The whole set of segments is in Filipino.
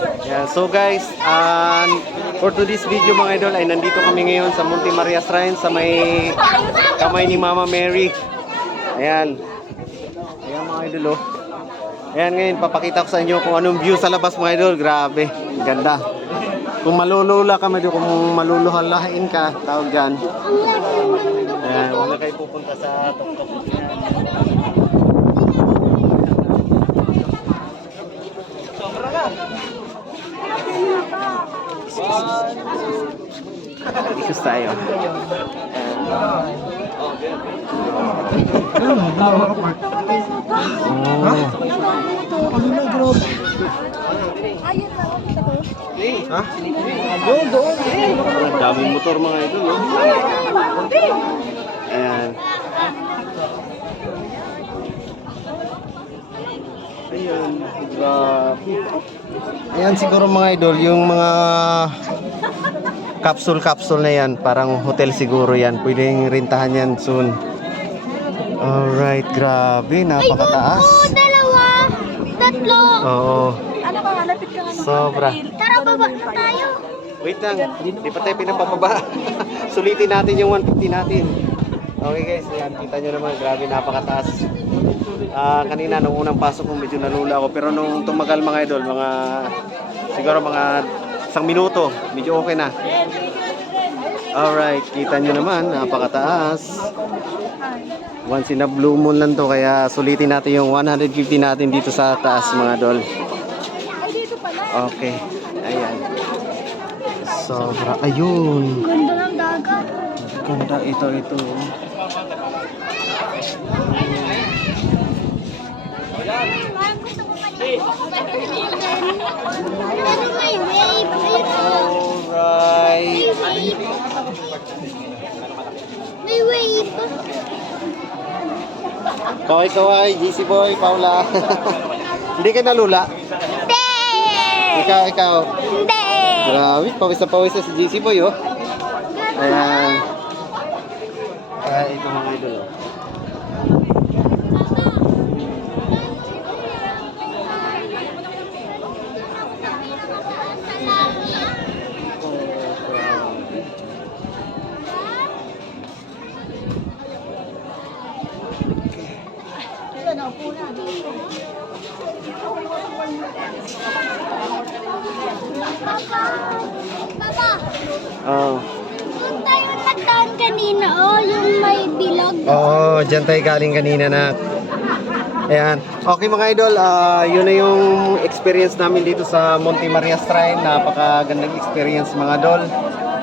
Yeah, so guys, for today's video mga idol ay nandito kami ngayon sa Monte Maria Shrine sa may kamay ni Mama Mary. Ayan. Ayan mga idol oh. Ayan ngayon papakita ko sa inyo kung anong view sa labas mga idol. Grabe, ganda. Kung malulula ka medyo, kung maluluhalain ka, tawag dyan. Ayan, wala kayo pupunta sa tok-tok. Isus tayo. Ha? Doon. Ang daming motor mga idol, no? Ayan. Ayan. Grabe. Ayan siguro mga idol, yung mga capsule na yan. Parang hotel siguro yan. Pwedeng rintahan yan soon. Alright, grabe. Napakataas. Ay, dalawa. Tatlo. Oo. Ano ka, malapit ka nga. Sobra. Tara, baba na tayo. Wait lang, di pa tayo pinapababa. Sulitin natin yung 150 natin. Okay guys, yan, kita nyo naman, grabe, napakataas. Kanina, nung unang pasok ko, medyo nalula ako. Pero nung tumagal mga idol, siguro mga 1 minuto, medyo okay na. Alright, kita nyo naman, napakataas. Once in a blue moon lang to, kaya sulitin natin yung 150 natin dito sa taas mga idol. Okay, ayan. Sobra. Ayun. Ganda ng dagat. Ganda ito. Pero may wave. Alright. May wave. Kaway, GC Boy, Paula. Hindi ka nalula? Hindi. Ikaw. Hindi. Grabe, pawis na si GC Boy, oh. Ayan. Ito mga idol, oh. Papa, Oh. doon tayo nagdaan kanina, yung may bilog. Oo, dyan tayo galing kanina na. Ayan. Okay mga idol, yun na yung experience namin dito sa Monte Maria Shrine. Napakagandang experience mga idol.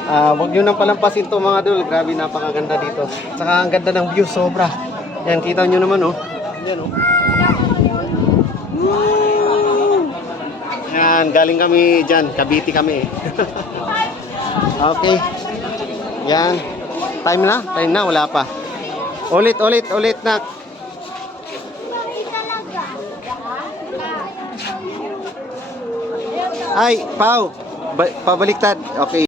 Huwag nyo nang palampasin to mga idol. Grabe, napakaganda dito. Saka ang ganda ng view, sobra. Ayan, kita nyo naman oh. Ayan oh. Ayan, galing kami dyan. Cavite kami eh. Okay. Yan. Time na? Wala pa. Ulit na. Ay, Pau. Pabaliktad. Okay.